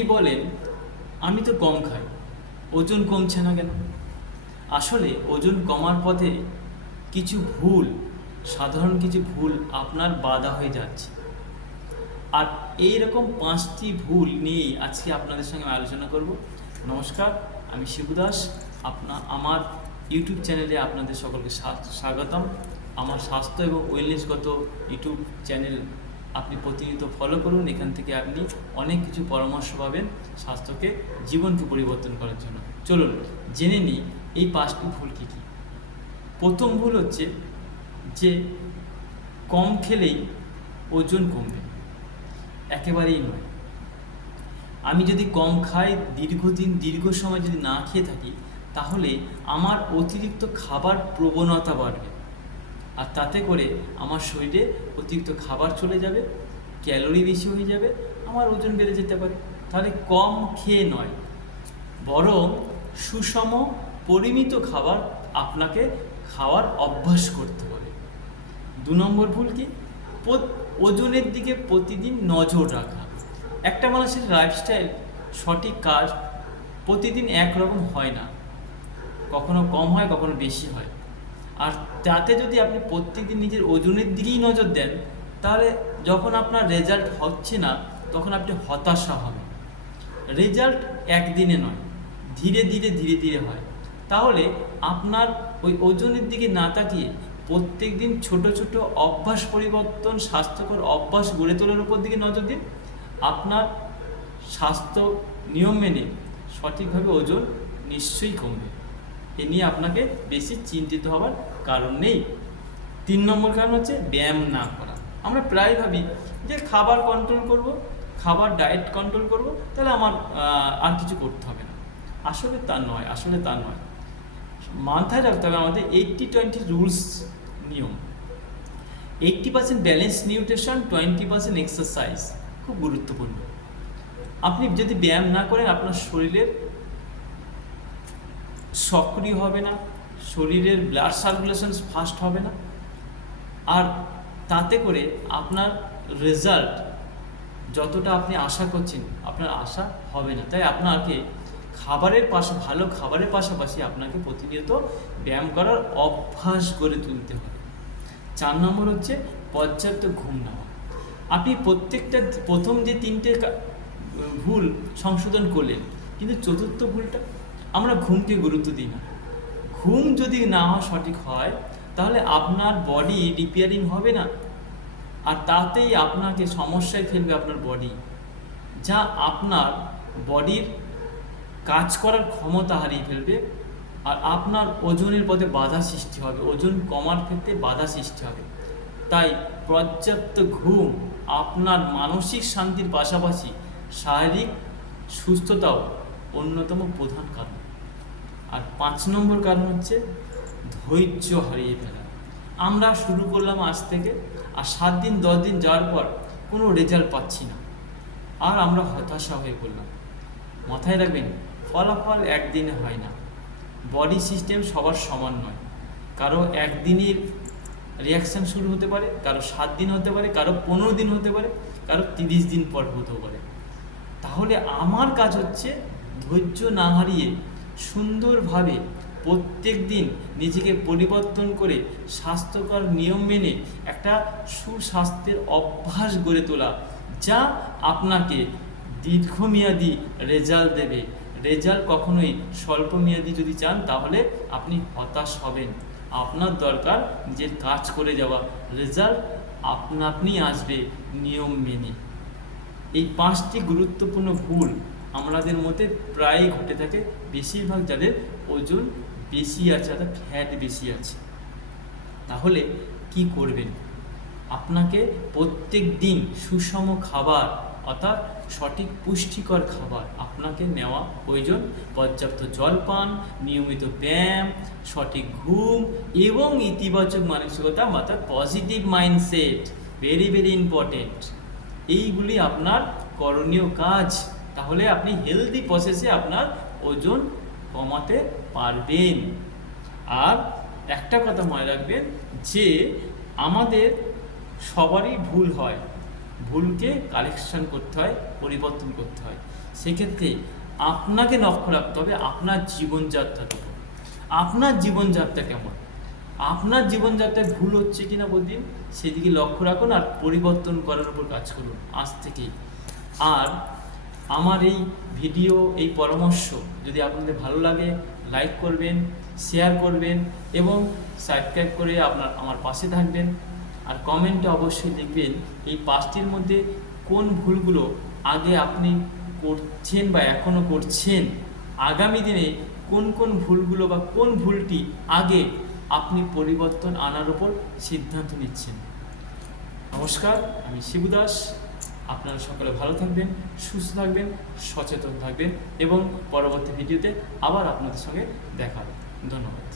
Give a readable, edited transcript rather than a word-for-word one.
এই বলেন আমি তো কম খাই, ওজন কমছে না কেন? আসলে ওজন কমার পথে কিছু ভুল, সাধারণ কিছু ভুল আপনার বাধা হয়ে যাচ্ছে। আর এই রকম 5টি ভুল নিয়েই আজকে আপনাদের সঙ্গে আলোচনা করব। নমস্কার, আমি শিবু দাস। আমার ইউটিউব চ্যানেলে আপনাদের সকলকে স্বাগতম। আমার স্বাস্থ্য এবং ওয়েলনেসগত ইউটিউব চ্যানেল আপনি প্রতিনিয়ত ফলো করুন। এখান থেকে আপনি অনেক কিছু পরামর্শ পাবেন স্বাস্থ্যকে, জীবনকে পরিবর্তন করার জন্য। চলুন জেনে নিই এই 5টি ভুল কী কী। প্রথম ভুল হচ্ছে যে কম খেলেই ওজন কমবে। একেবারেই নয়। আমি যদি কম খাই, দীর্ঘ সময় যদি না খেয়ে থাকি, তাহলে আমার অতিরিক্ত খাবার প্রবণতা বাড়বে। আর তাতে করে আমার শরীরে অতিরিক্ত খাবার চলে যাবে, ক্যালোরি বেশি হয়ে যাবে, আমার ওজন বেড়ে যেতে পারে। তাহলে কম খেয়ে নয়, বরং সুষম পরিমিত খাবার আপনাকে খাওয়ার অভ্যাস করতে হবে। 2 নম্বর ভুল কি? ওজনের দিকে প্রতিদিন নজর রাখা। একটা মানুষের লাইফস্টাইল, সঠিক কাজ প্রতিদিন একরকম হয় না, কখনো কম হয়, কখনো বেশি হয়। আর তাতে যদি আপনি প্রত্যেকদিন নিজের ওজনের দিকেই নজর দেন, তাহলে যখন আপনার রেজাল্ট হচ্ছে না, তখন আপনি হতাশা হবেন। রেজাল্ট একদিনে নয়, ধীরে ধীরে হয়। তাহলে আপনার ওই ওজনের দিকে না তাকিয়ে প্রত্যেক দিন ছোট ছোট অভ্যাস পরিবর্তন, স্বাস্থ্যকর অভ্যাস গড়ে তোলার উপর দিকে নজর দিন। আপনার স্বাস্থ্য নিয়ম মেনে সঠিকভাবে ওজন নিশ্চয়ই কমবে। এ নিয়ে আপনাকে বেশি চিন্তিত হওয়ার কারণ নেই। 3 নম্বর কারণ হচ্ছে ব্যায়াম না করা। আমরা প্রায় ভাবি যে খাবার কন্ট্রোল করব, খাবার ডায়েট কন্ট্রোল করব, তাহলে আমার আর কিছু করতে হবে না। আসলে তা নয়। মাথায় রাখতে হবে আমাদের 80-20 রুলস, নিয়ম। 80% ব্যালেন্স নিউট্রিশন, 20% এক্সারসাইজ খুব গুরুত্বপূর্ণ। আপনি যদি ব্যায়াম না করেন, আপনার শরীরের সক্রিয় হবে না, শরীরের ব্লাড সার্কুলেশন ফাস্ট হবে না, আর তাতে করে আপনার রেজাল্ট যতটা আপনি আশা করছেন, আপনার আশা হবে না। তাই আপনাকে ভালো খাবারের পাশাপাশি আপনাকে প্রতিনিয়ত ব্যায়াম করার অভ্যাস গড়ে তুলতে হবে। 4 নম্বর হচ্ছে পর্যাপ্ত ঘুম নেওয়া। আপনি প্রথম যে 3টে ভুল সংশোধন করলেন, কিন্তু চতুর্থ ভুলটা, আমরা ঘুমকে গুরুত্ব দিই না। ঘুম যদি না সঠিক হয়, তাহলে আপনার বডি রিপেয়ারিং হবে না, আর তাতেই আপনাকে সমস্যায় ফেলবে আপনার বডি, যা আপনার বডির কাজ করার ক্ষমতা হারিয়ে ফেলবে। আর আপনার ওজনের পথে বাধা সৃষ্টি হবে, ওজন কমার ক্ষেত্রে বাধা সৃষ্টি হবে। তাই পর্যাপ্ত ঘুম আপনার মানসিক শান্তির পাশাপাশি শারীরিক সুস্থতাও অন্যতম প্রধান কারণ। আর 5 নম্বর কারণ হচ্ছে ধৈর্য হারিয়ে ফেলা। আমরা শুরু করলাম আজ থেকে, আর 7 দিন 10 দিন যাওয়ার পর কোনো রেজাল্ট পাচ্ছি না, আর আমরা হতাশা হয়ে পড়লাম। মাথায় রাখবেন, ফলাফল একদিনে হয় না। বডি সিস্টেম সবার সমান নয়। কারো একদিনের রিয়াকশান শুরু হতে পারে, কারো 7 দিন হতে পারে, কারো 15 দিন হতে পারে, কারো 30 দিন পর হতে পারে। তাহলে আমার কাজ হচ্ছে ধৈর্য না হারিয়ে সুন্দরভাবে প্রত্যেক দিন নিজেকে পরিবর্তন করে স্বাস্থ্যকর নিয়ম মেনে একটা সুস্বাস্থ্যের অভ্যাস গড়ে তোলা, যা আপনাকে দীর্ঘমেয়াদী রেজাল্ট দেবে। রেজাল্ট কখনোই স্বল্পমেয়াদী যদি চান, তাহলে আপনি হতাশ হবেন। আপনার দরকার নিজের কাজ করে যাওয়া, রেজাল্ট আপনি আসবে নিয়ম মেনে। এই 5টি গুরুত্বপূর্ণ ভুল আমাদের মধ্যে প্রায়ই ঘটে থাকে, বেশিরভাগ যাদের ওজন বেশি আছে, অর্থাৎ ফ্যাট বেশি আছে। তাহলে কি করবেন? আপনাকে প্রত্যেক দিন সুষম খাবার, অর্থাৎ সঠিক পুষ্টিকর খাবার আপনাকে নেওয়া প্রয়োজন। পর্যাপ্ত জল পান, নিয়মিত ব্যায়াম, সঠিক ঘুম এবং ইতিবাচক মানসিকতা, অর্থাৎ পজিটিভ মাইন্ডসেট, ভেরি ইম্পর্টেন্ট। এইগুলি আপনার করণীয় কাজ। তাহলে আপনি হেলদি প্রসেসে আপনার ওজন কমাতে পারবেন। আর একটা কথা মনে রাখবেন যে আমাদের সবারই ভুল হয়, ভুলকে কারেকশন করতে হয়, পরিবর্তন করতে হয়। সেক্ষেত্রে আপনাকে লক্ষ্য রাখতে হবে আপনার জীবনযাত্রার উপর। আপনার জীবনযাত্রা কেমন, আপনার জীবনযাত্রায় ভুল হচ্ছে কিনা প্রতিদিন সেদিকে লক্ষ্য রাখুন আর পরিবর্তন করার উপর কাজ করুন আজ থেকেই। আর আমার এই ভিডিও, এই পরামর্শ যদি আপনাদের ভালো লাগে, লাইক করবেন, শেয়ার করবেন এবং সাবস্ক্রাইব করে আমার পাশে থাকবেন। আর কমেন্টে অবশ্যই লিখবেন এই 5টির মধ্যে কোন ভুলগুলো আগে আপনি করছেন বা এখনও করছেন, আগামী দিনে কোন কোন ভুলগুলো বা কোন ভুলটি আগে আপনি পরিবর্তন আনার উপর সিদ্ধান্ত নিচ্ছেন। নমস্কার, আমি শিবু দাস। আপনারা সকলে ভালো থাকবেন, সুস্থ থাকবেন, সচেতন থাকবেন এবং পরবর্তী ভিডিওতে আবার আপনাদের সঙ্গে দেখা হবে। ধন্যবাদ।